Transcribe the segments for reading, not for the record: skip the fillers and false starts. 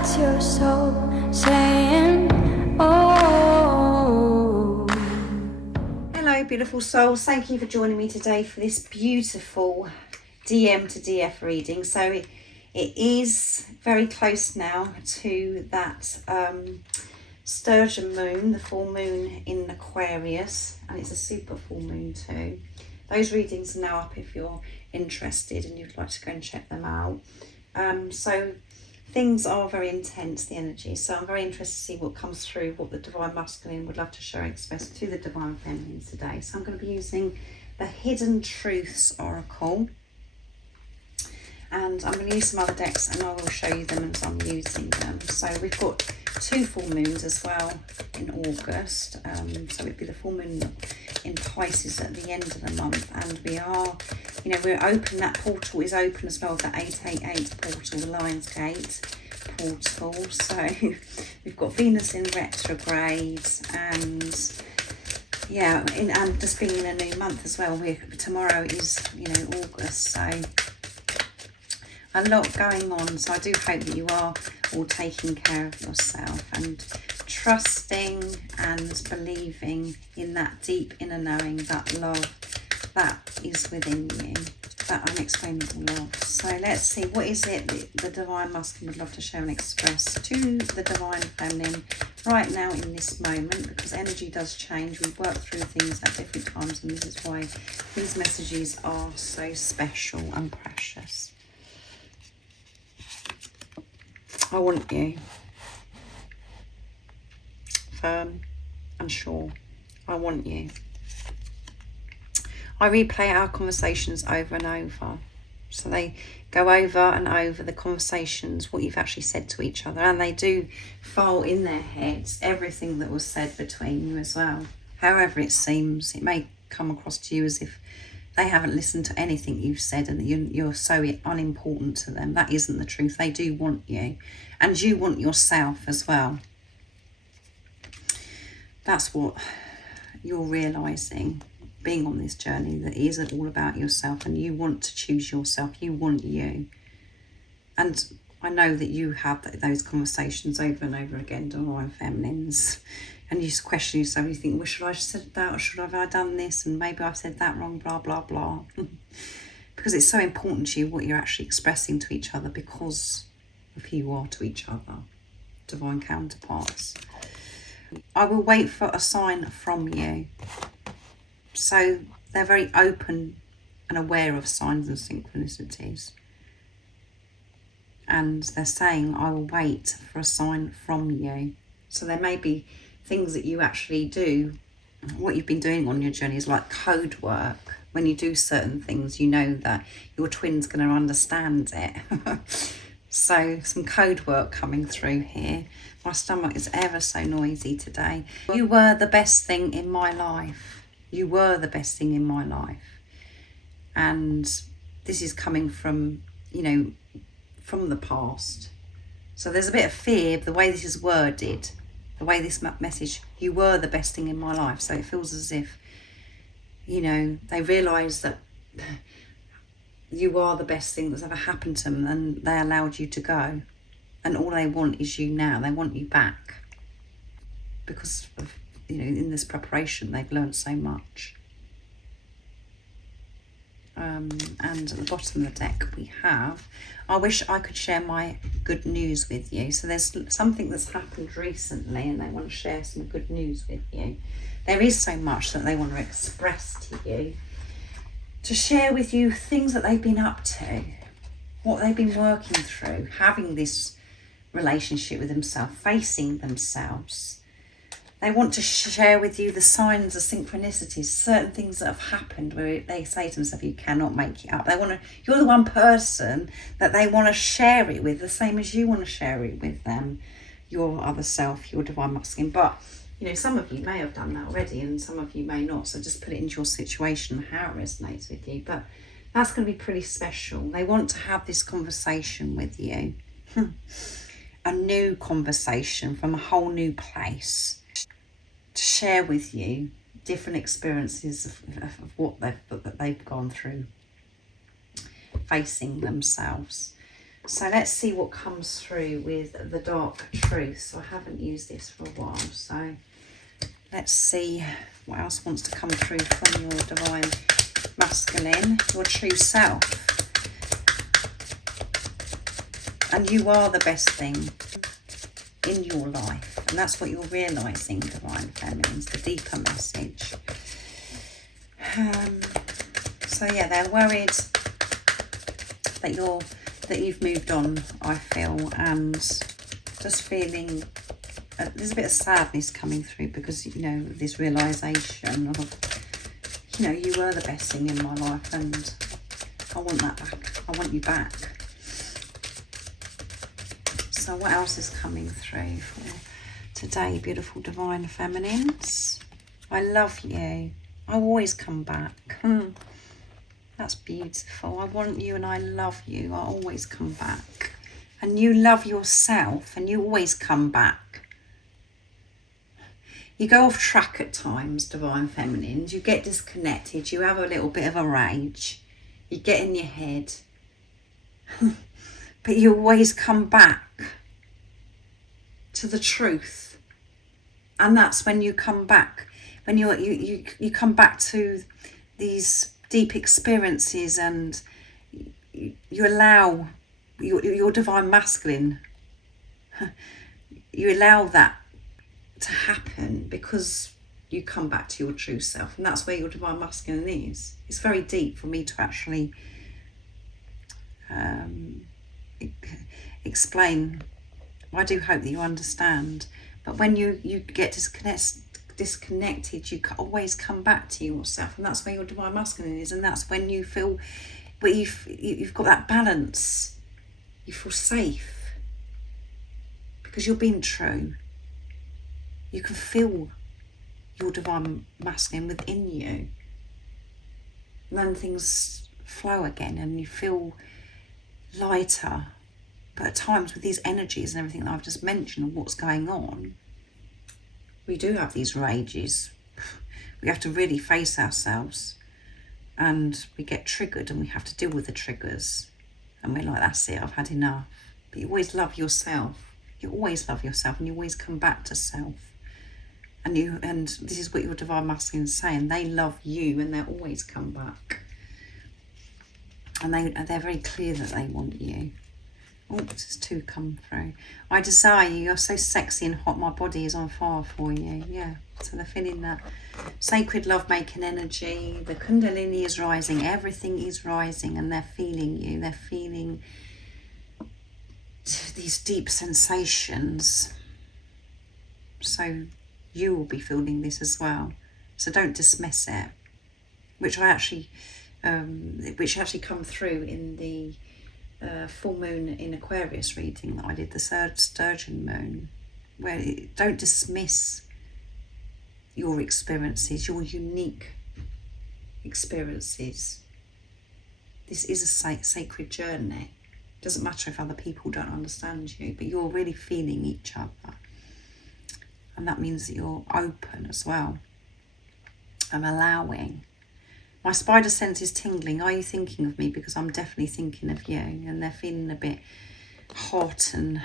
That's your soul saying, oh. Hello beautiful souls, thank you for joining me today for this beautiful DM to DF reading. So it is very close now to that sturgeon moon, the full moon in Aquarius, and it's a super full moon too. Those readings are now up if you're interested and you'd like to go and check them out. So things are very intense, the energy, so I'm very interested to see what comes through, what the Divine Masculine would love to share and express to the Divine Feminine today. So I'm going to be using the Hidden Truths Oracle, and I'm going to use some other decks and I will show you them as I'm using them. So we've got 2 full moons as well in August, so it'd be the full moon in Pisces at the end of the month, and we are, you know, we're open, that portal is open as well, the 888 portal, the Lion's Gate portal. So we've got Venus in retrograde, and yeah, and just being in a new month as well. Tomorrow is, you know, August, so a lot going on. So I do hope that you are all taking care of yourself and trusting and believing in that deep inner knowing, that love that is within you, that unexplainable love. So let's see, what is it that the Divine Masculine would love to share and express to the Divine Feminine right now in this moment, because energy does change. We work through things at different times, and this is why these messages are so special and precious. I want you firm and sure. I want you. I replay our conversations over and over. So they go over and over, the conversations, what you've actually said to each other, and they do file in their heads everything that was said between you as well. However it seems, it may come across to you as if they haven't listened to anything you've said and that you're so unimportant to them. That isn't the truth. They do want you, and you want yourself as well. That's what you're realising, being on this journey, that it isn't all about yourself, and you want to choose yourself. You want you. And I know that you have those conversations over and over again, Divine Feminines, and you just question yourself. You think, well, should I have said that, or should I have done this, and maybe I've said that wrong, blah blah blah. Because it's so important to you what you're actually expressing to each other, because of who you are to each other, divine counterparts. I will wait for a sign from you. So they're very open and aware of signs and synchronicities. And they're saying, I will wait for a sign from you. So there may be things that you actually do. What you've been doing on your journey is like code work. When you do certain things, you know that your twin's going to understand it. So some code work coming through here. My stomach is ever so noisy today. You were the best thing in my life. You were the best thing in my life. And this is coming from, you know, from the past. So there's a bit of fear, the way this is worded, the way this message, you were the best thing in my life. So it feels as if, you know, they realise that you are the best thing that's ever happened to them, and they allowed you to go. And all they want is you now. They want you back. Because of, you know, in this preparation, they've learned so much. And at the bottom of the deck we have, I wish I could share my good news with you. So there's something that's happened recently and they want to share some good news with you. There is so much that they want to express to you, to share with you things that they've been up to, what they've been working through, having this relationship with themselves, facing themselves. They want to share with you the signs, the synchronicities, certain things that have happened where they say to themselves, you cannot make it up. They want to, you're the one person that they want to share it with, the same as you want to share it with them, your other self, your divine masculine. But, you know, some of you may have done that already and some of you may not. So just put it into your situation, how it resonates with you. But that's going to be pretty special. They want to have this conversation with you. A new conversation from a whole new place, to share with you different experiences of what they've gone through, facing themselves. So let's see what comes through with the dark truths. I haven't used this for a while, so let's see what else wants to come through from your divine masculine, your true self. And you are the best thing in your life, and that's what you're realizing, divine feminines, the deeper message. So yeah, they're worried that you've moved on, I feel, and just feeling there's a bit of sadness coming through, because you know, this realization of, you know, you were the best thing in my life, and I want that back. I want you back. So what else is coming through for today, beautiful divine feminines? I love you. I always come back. That's beautiful. I want you and I love you. I always come back. And you love yourself and you always come back. You go off track at times, divine feminines. You get disconnected. You have a little bit of a rage. You get in your head. But you always come back to the truth. And that's when you come back. When you come back to these deep experiences, and you allow your divine masculine, you allow that to happen, because you come back to your true self, and that's where your divine masculine is. It's very deep for me to actually explain. I do hope that you understand, but when you get disconnected, you always come back to yourself, and that's where your divine masculine is. And that's when you feel, but you've got that balance. You feel safe because you're being true. You can feel your divine masculine within you, and then things flow again, and you feel lighter. But at times, with these energies and everything that I've just mentioned and what's going on, we do have these rages. We have to really face ourselves, and we get triggered, and we have to deal with the triggers, and we're like, that's it, I've had enough. But you always love yourself. You always love yourself, and you always come back to self. And this is what your divine masculine is saying. They love you, and they'll always come back. And they're very clear that they want you. Oh, there's two come through. I desire you. You're so sexy and hot. My body is on fire for you. Yeah. So they're feeling that sacred love-making energy. The Kundalini is rising. Everything is rising, and they're feeling you. They're feeling these deep sensations. So you will be feeling this as well. So don't dismiss it. Which actually come through in the full moon in Aquarius reading that I did, the third sturgeon moon, where don't dismiss your experiences, your unique experiences. This is a sacred journey. It doesn't matter if other people don't understand you, but you're really feeling each other, and that means that you're open as well and allowing. My spider sense is tingling. Are you thinking of me? Because I'm definitely thinking of you. And they're feeling a bit hot and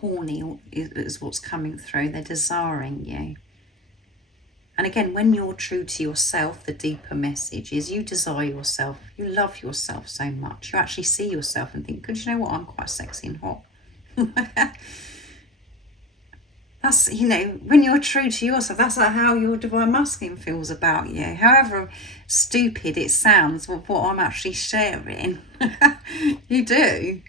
horny is what's coming through. They're desiring you. And again, when you're true to yourself, the deeper message is you desire yourself. You love yourself so much. You actually see yourself and think, good, you know what? I'm quite sexy and hot. That's, you know, when you're true to yourself, that's how your divine masculine feels about you. However stupid it sounds with what I'm actually sharing, you do.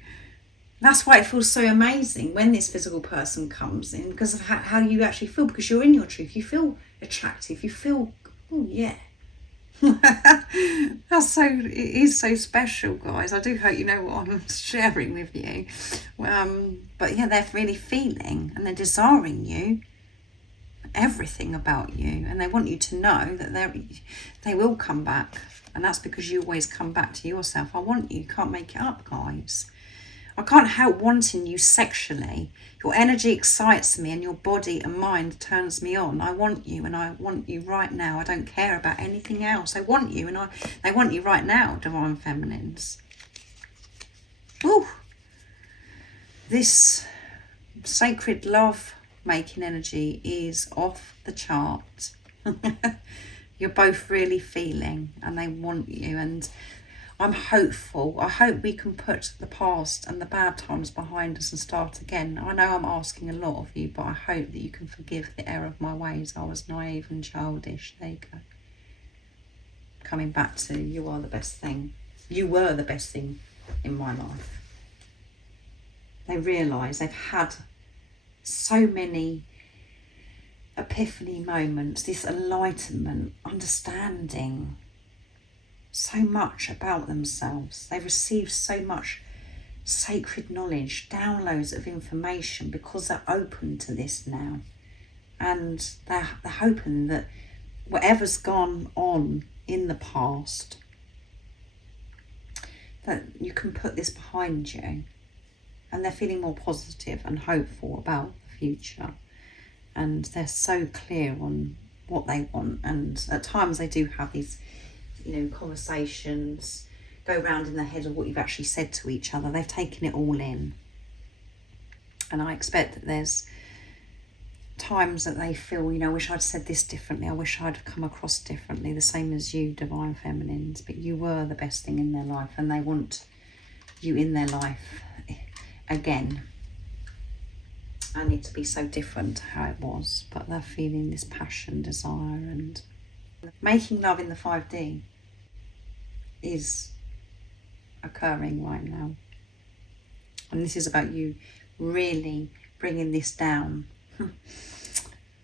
That's why it feels so amazing when this physical person comes in, because of how you actually feel, because you're in your truth. You feel attractive. You feel, oh yeah. It is so special, guys. I do hope you know what I'm sharing with you. But yeah, they're really feeling and they're desiring you, everything about you, and they want you to know that they will come back, and that's because you always come back to yourself. I want you. Can't make it up, guys. I can't help wanting you sexually. Your energy excites me, and your body and mind turns me on. I want you, and I want you right now. I don't care about anything else. I want you, and they want you right now, divine feminines. Woo! This sacred love making energy is off the chart. You're both really feeling, and they want you, and I'm hopeful. I hope we can put the past and the bad times behind us and start again. I know I'm asking a lot of you, but I hope that you can forgive the error of my ways. I was naive and childish. There you go. Coming back to, you are the best thing. You were the best thing in my life. They realise they've had so many epiphany moments, this enlightenment, understanding so much about themselves. They received so much sacred knowledge, downloads of information, because they're open to this now. And they're hoping that whatever's gone on in the past, that you can put this behind you. And they're feeling more positive and hopeful about the future. And they're so clear on what they want. And at times they do have these, conversations go round in their head of what you've actually said to each other. They've taken it all in. And I expect that there's times that they feel, I wish I'd said this differently. I wish I'd come across differently. The same as you, Divine Feminines. But you were the best thing in their life, and they want you in their life again. And it to be so different to how it was. But they're feeling this passion, desire, and making love in the 5D is occurring right now. And this is about you really bringing this down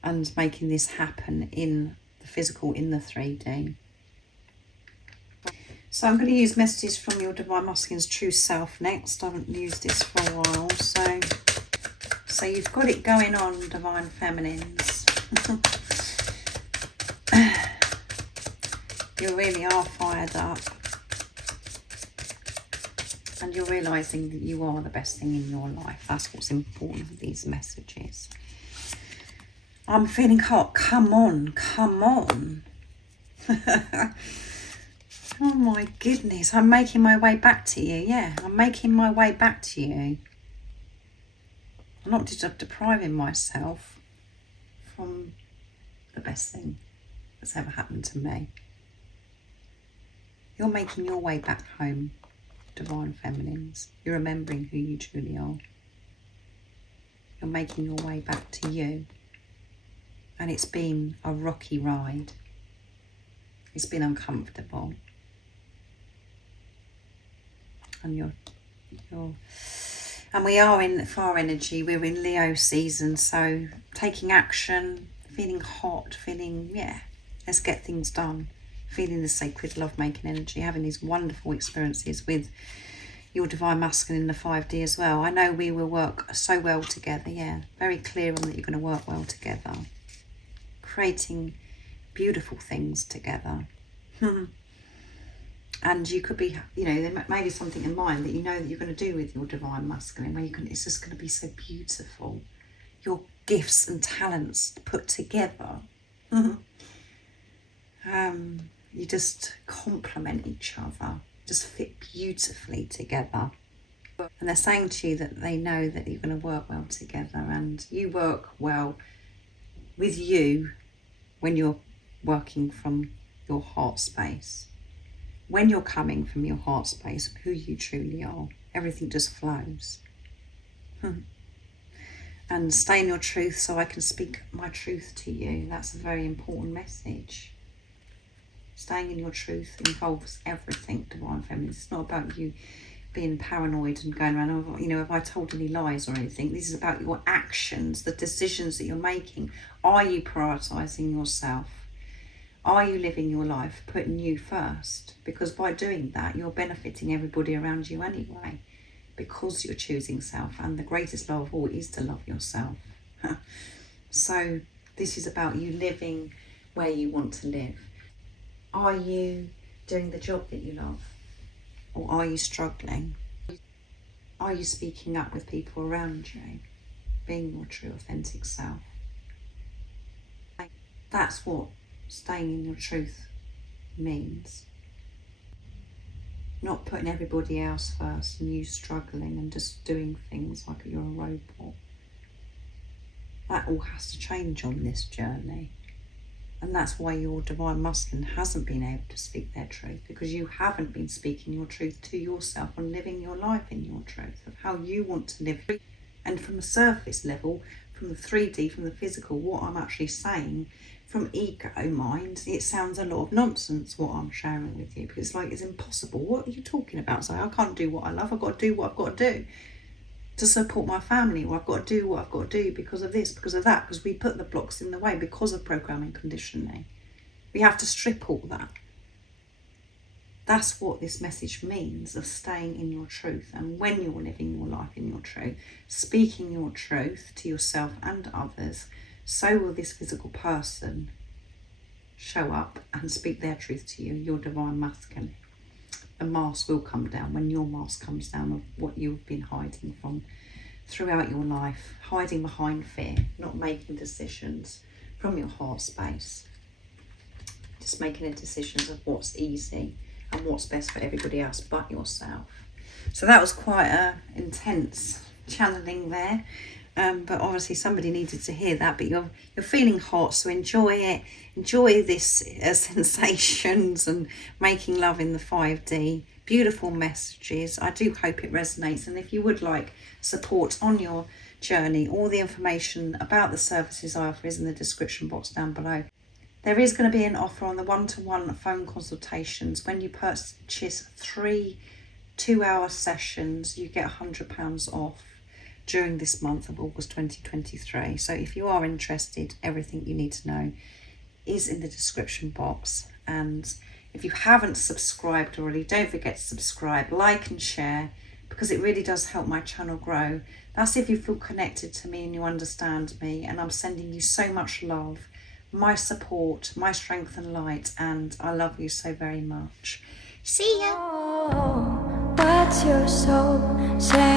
and making this happen in the physical, in the 3D. So I'm going to use messages from your Divine Masculine's true self next. I haven't used this for a while. So you've got it going on, Divine Feminines. You really are fired up. And you're realising that you are the best thing in your life. That's what's important with these messages. I'm feeling hot. Come on, come on. Oh my goodness. I'm making my way back to you. Yeah, I'm making my way back to you. I'm not depriving myself from the best thing that's ever happened to me. You're making your way back home, Divine Feminines. You're remembering who you truly are. You're making your way back to you. And it's been a rocky ride. It's been uncomfortable. And and we are in fire energy. We're in Leo season, so taking action, feeling hot, feeling, let's get things done. Feeling the sacred love-making energy, having these wonderful experiences with your Divine Masculine in the 5D as well. I know we will work so well together, very clear on that you're going to work well together. Creating beautiful things together. And you could be, there may be something in mind that that you're going to do with your Divine Masculine, where it's just going to be so beautiful. Your gifts and talents put together. You just complement each other, just fit beautifully together. And they're saying to you that they know that you're going to work well together, and you work well with you when you're working from your heart space. When you're coming from your heart space, who you truly are, everything just flows. And stay in your truth so I can speak my truth to you. That's a very important message. Staying in your truth involves everything, Divine Feminines. It's not about you being paranoid and going around, have I told any lies or anything? This is about your actions, the decisions that you're making. Are you prioritising yourself? Are you living your life, putting you first? Because by doing that, you're benefiting everybody around you anyway, because you're choosing self. And the greatest love of all is to love yourself. So this is about you living where you want to live. Are you doing the job that you love? Or are you struggling? Are you speaking up with people around you? Being your true, authentic self. That's what staying in your truth means. not putting everybody else first and you struggling and just doing things like you're a robot. That all has to change on this journey. And that's why your divine masculine hasn't been able to speak their truth, because you haven't been speaking your truth to yourself and living your life in your truth of how you want to live. And from the surface level, from the 3D, from the physical, what I'm actually saying, from ego mind, it sounds a lot of nonsense what I'm sharing with you, because it's impossible. What are you talking about? So I can't do what I love. I've got to do what I've got to do to support my family, or I've got to do what I've got to do because of this, because of that, because we put the blocks in the way because of programming conditioning. We have to strip all that. That's what this message means of staying in your truth. And when you're living your life in your truth, speaking your truth to yourself and others, so will this physical person show up and speak their truth to you, your divine masculine. The mask will come down when your mask comes down of what you've been hiding from throughout your life, hiding behind fear, not making decisions from your heart space, just making decisions of what's easy and what's best for everybody else but yourself. So that was quite a intense channeling there, but obviously somebody needed to hear that. But you're feeling hot, so enjoy it. Enjoy this sensations and making love in the 5D. Beautiful messages. I do hope it resonates. And if you would like support on your journey, all the information about the services I offer is in the description box down below. There is going to be an offer on the one-to-one phone consultations. When you purchase 3 2-hour sessions, you get £100 off during this month of August 2023. So if you are interested, everything you need to know is in the description box. And if you haven't subscribed already, don't forget to subscribe, like and share, because it really does help my channel grow. That's if you feel connected to me and you understand me, and I'm sending you so much love, my support, my strength and light, and I love you so very much. See ya. Oh, what's your soul saying?